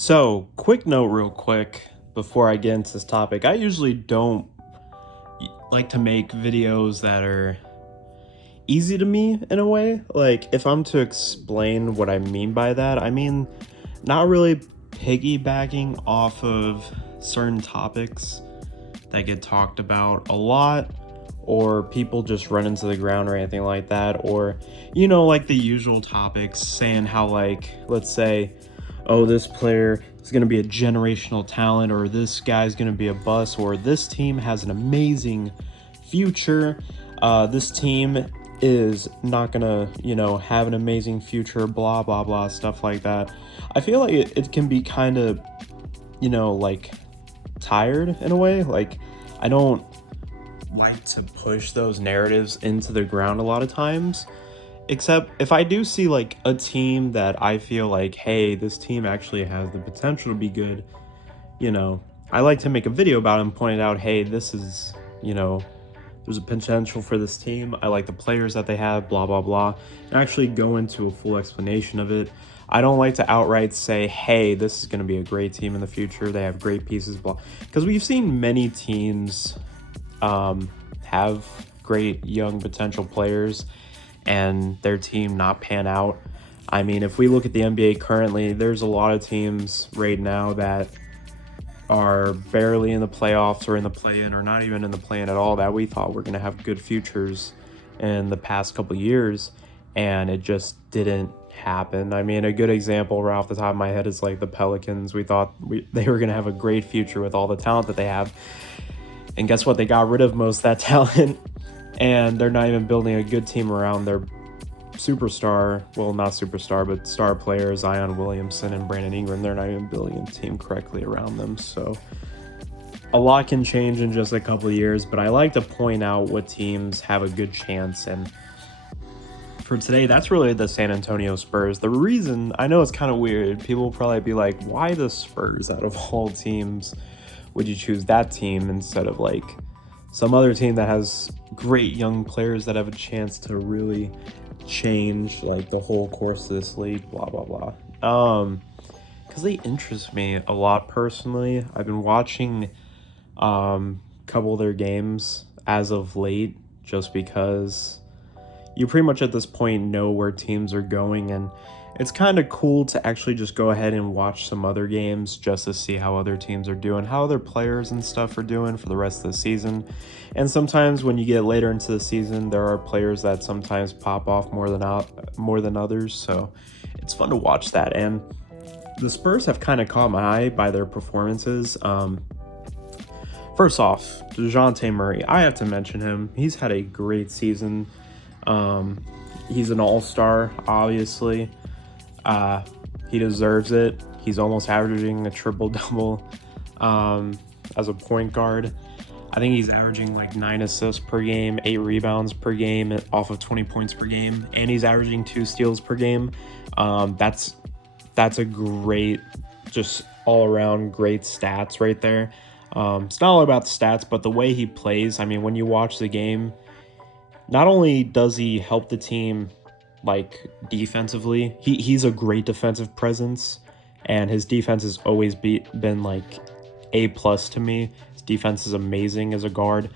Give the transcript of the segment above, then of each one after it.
So, quick note, real quick, before I get into this topic. I usually don't like to make videos that are easy to me in a way. Like, if I'm to explain what I mean by that, I mean not really piggybacking off of certain topics that get talked about a lot, or people just run into the ground or anything like that, or like the usual topics saying how, like, let's say, oh, this player is going to be a generational talent, or this guy's going to be a bust, or this team has an amazing future, this team is not going to have an amazing future, blah blah blah, stuff like that. I feel like it can be kind of like tired in a way. Like, I don't like to push those narratives into the ground a lot of times, except if I do see like a team that I feel like, hey, this team actually has the potential to be good, I like to make a video about it and point out, hey, this is, there's a potential for this team. I like the players that they have, blah blah blah, and actually go into a full explanation of it. I don't like to outright say, hey, this is going to be a great team in the future, they have great pieces, blah, because we've seen many teams have great young potential players and their team not pan out. I mean, if we look at the NBA currently, there's a lot of teams right now that are barely in the playoffs or in the play-in, or not even in the play-in at all, that we thought were going to have good futures in the past couple years, and it just didn't happen. I mean, a good example right off the top of my head is like the Pelicans. We thought they were going to have a great future with all the talent that they have, and guess what? They got rid of most of that talent, and they're not even building a good team around their superstar, well, not superstar, but star players, Zion Williamson and Brandon Ingram. They're not even building a team correctly around them. So a lot can change in just a couple of years, but I like to point out what teams have a good chance. And for today, that's really the San Antonio Spurs. The reason, I know it's kind of weird, people will probably be like, why the Spurs? Out of all teams would you choose that team instead of like some other team that has great young players that have a chance to really change like the whole course of this league, blah blah blah? Because they interest me a lot personally. I've been watching a couple of their games as of late, just because you pretty much at this point know where teams are going, and it's kind of cool to actually just go ahead and watch some other games just to see how other teams are doing, how other players and stuff are doing for the rest of the season. And sometimes when you get later into the season, there are players that sometimes pop off more than others, so it's fun to watch that. And the Spurs have kind of caught my eye by their performances. First off, Dejounte Murray, I have to mention him. He's had a great season. He's an all-star, obviously. He deserves it. He's almost averaging a triple-double as a point guard. I think he's averaging like 9 assists per game, 8 rebounds per game off of 20 points per game, and he's averaging 2 steals per game. That's a great, just all-around great stats right there. It's not all about the stats, but the way he plays. I mean, when you watch the game, not only does he help the team like defensively, he's a great defensive presence, and his defense has always been like A+ to me. His defense is amazing as a guard,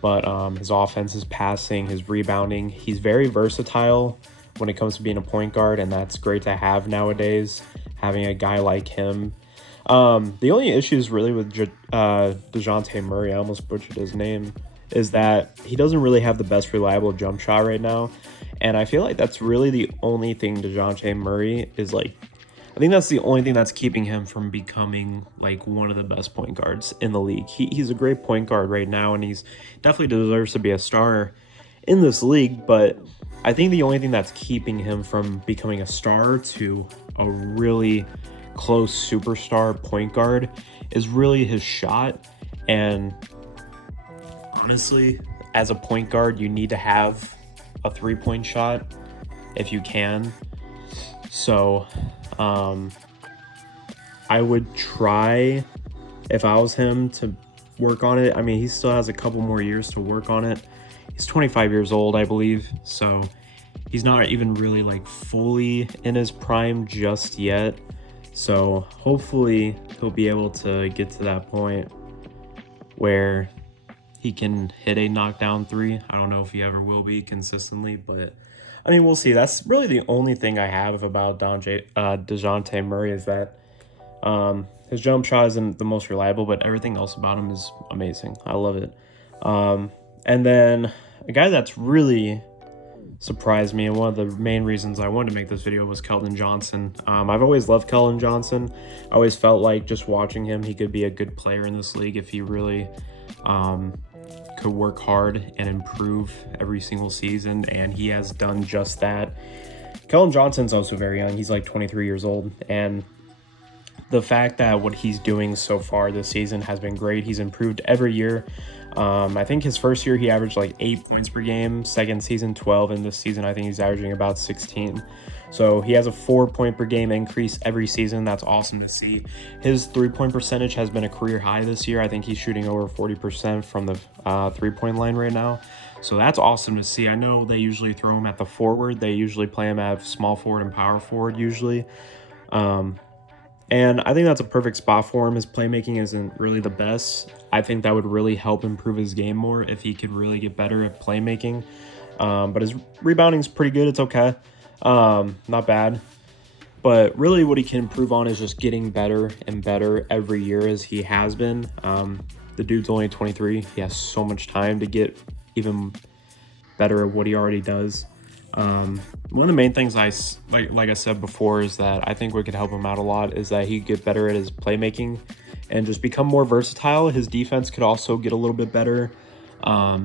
but his offense, his passing, his rebounding, he's very versatile when it comes to being a point guard, and that's great to have nowadays, having a guy like him. The only issues really with Dejounte Murray, I almost butchered his name, is that he doesn't really have the best reliable jump shot right now. And I feel like that's really the only thing Dejounte Murray is like, I think that's the only thing that's keeping him from becoming like one of the best point guards in the league. He's a great point guard right now, and he's definitely deserves to be a star in this league. But I think the only thing that's keeping him from becoming a star to a really close superstar point guard is really his shot. And honestly, as a point guard, you need to have a 3-point shot if you can. So I would try, if I was him, to work on it. I mean, he still has a couple more years to work on it. He's 25 years old, I believe, so he's not even really like fully in his prime just yet. So hopefully he'll be able to get to that point where he can hit a knockdown three. I don't know if he ever will be consistently, but I mean, we'll see. That's really the only thing I have about Dejounte Murray is that his jump shot isn't the most reliable, but everything else about him is amazing. I love it. And then a guy that's really surprised me, and one of the main reasons I wanted to make this video was Keldon Johnson. I've always loved Keldon Johnson. I always felt like just watching him, he could be a good player in this league if he really could work hard and improve every single season, and he has done just that. Keldon Johnson's also very young. He's like 23 years old, and the fact that what he's doing so far this season has been great. He's improved every year. I think his first year he averaged like 8 points per game, second season 12, and this season I think he's averaging about 16. So he has a 4 point per game increase every season. That's awesome to see. His 3-point percentage has been a career high this year. I think he's shooting over 40% from the 3-point line right now. So that's awesome to see. I know they usually throw him at the forward. They usually play him at small forward and power forward usually. And I think that's a perfect spot for him. His playmaking isn't really the best. I think that would really help improve his game more if he could really get better at playmaking. But his rebounding's pretty good. It's okay. Not bad. But really what he can improve on is just getting better and better every year as he has been. The dude's only 23. He has so much time to get even better at what he already does. One of the main things like I said before is that I think what could help him out a lot is that he could get better at his playmaking and just become more versatile. His defense could also get a little bit better. But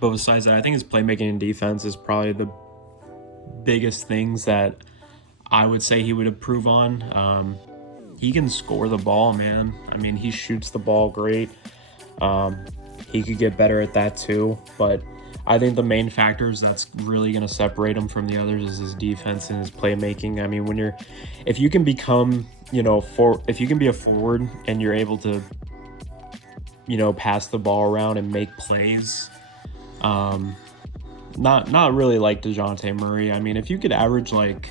besides that, I think his playmaking and defense is probably the biggest things that I would say he would improve on. He can score the ball, man. I mean, he shoots the ball great. He could get better at that too, but I think the main factors that's really going to separate him from the others is his defense and his playmaking. I mean, if you can become, if you can be a forward and you're able to, pass the ball around and make plays, not really like Dejounte Murray. I mean, if you could average like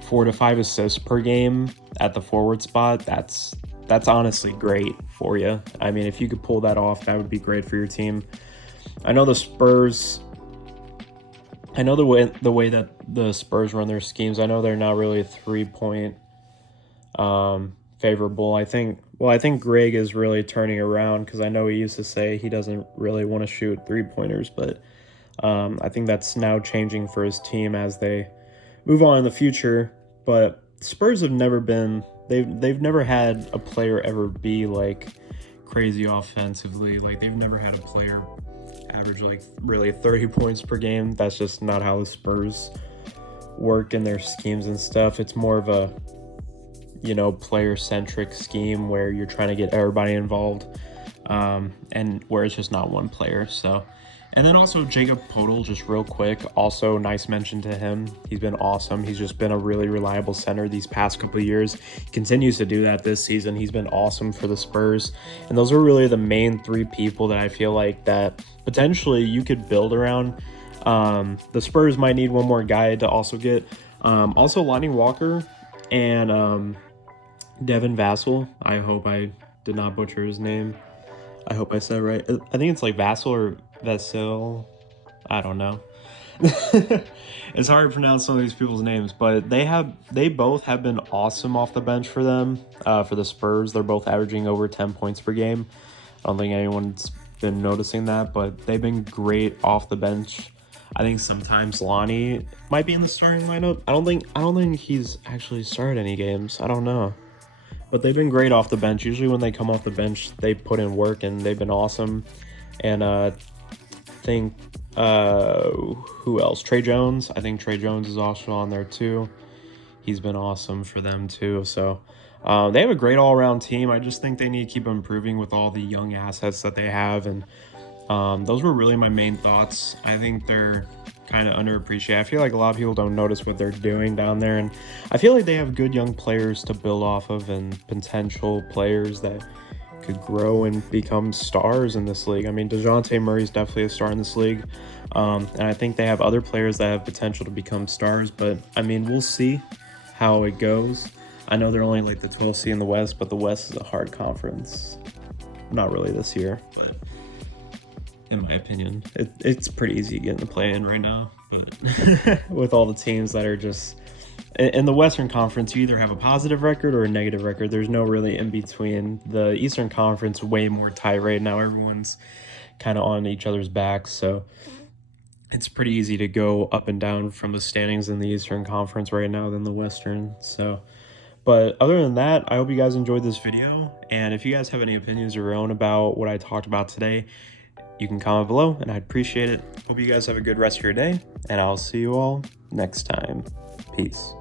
4 to 5 assists per game at the forward spot, that's honestly great for you. I mean, if you could pull that off, that would be great for your team. I know the Spurs, the way that the Spurs run their schemes, I know they're not really 3-point favorable. I think Greg is really turning around, because I know he used to say he doesn't really want to shoot 3-pointers, but I think that's now changing for his team as they move on in the future. But Spurs have never been, they've never had a player ever be like crazy offensively. Like, they've never had a player average like really 30 points per game. That's just not how the Spurs work in their schemes and stuff. It's more of a player-centric scheme where you're trying to get everybody involved, and where it's just not one player. So, and then also Jacob Podol, just real quick, also nice mention to him. He's been awesome. He's just been a really reliable center these past couple of years. He continues to do that this season. He's been awesome for the Spurs, and those are really the main 3 people that I feel like that potentially you could build around. The Spurs might need one more guy to also get. Also Lonnie Walker and Devin Vassell. I hope I did not butcher his name. I hope I said it right. I think it's like Vassell or Vassell. I don't know. It's hard to pronounce some of these people's names, but they both have been awesome off the bench for them. For the Spurs, they're both averaging over 10 points per game. I don't think anyone's been noticing that, but they've been great off the bench. I think sometimes Lonnie might be in the starting lineup. I don't think he's actually started any games. I don't know. But they've been great off the bench. Usually when they come off the bench, they put in work, and they've been awesome. And who else? Trey Jones. I think Trey Jones is also on there too. He's been awesome for them too. So they have a great all-around team. I just think they need to keep improving with all the young assets that they have. And those were really my main thoughts. I think they're kind of underappreciated. I feel like a lot of people don't notice what they're doing down there, and I feel like they have good young players to build off of and potential players that could grow and become stars in this league. I mean, Dejounte Murray is definitely a star in this league, and I think they have other players that have potential to become stars, but I mean, we'll see how it goes. I know they're only like the 12th seed in the West, but the West is a hard conference. Not really this year, but in my opinion, it's pretty easy to get in the play-in right now. But with all the teams that are just in the Western Conference, you either have a positive record or a negative record. There's no really in between. The Eastern Conference, way more tight right now. Everyone's kind of on each other's backs, so it's pretty easy to go up and down from the standings in the Eastern Conference right now than the Western. So, but other than that, I hope you guys enjoyed this video. And if you guys have any opinions of your own about what I talked about today, you can comment below and I'd appreciate it. Hope you guys have a good rest of your day, and I'll see you all next time. Peace.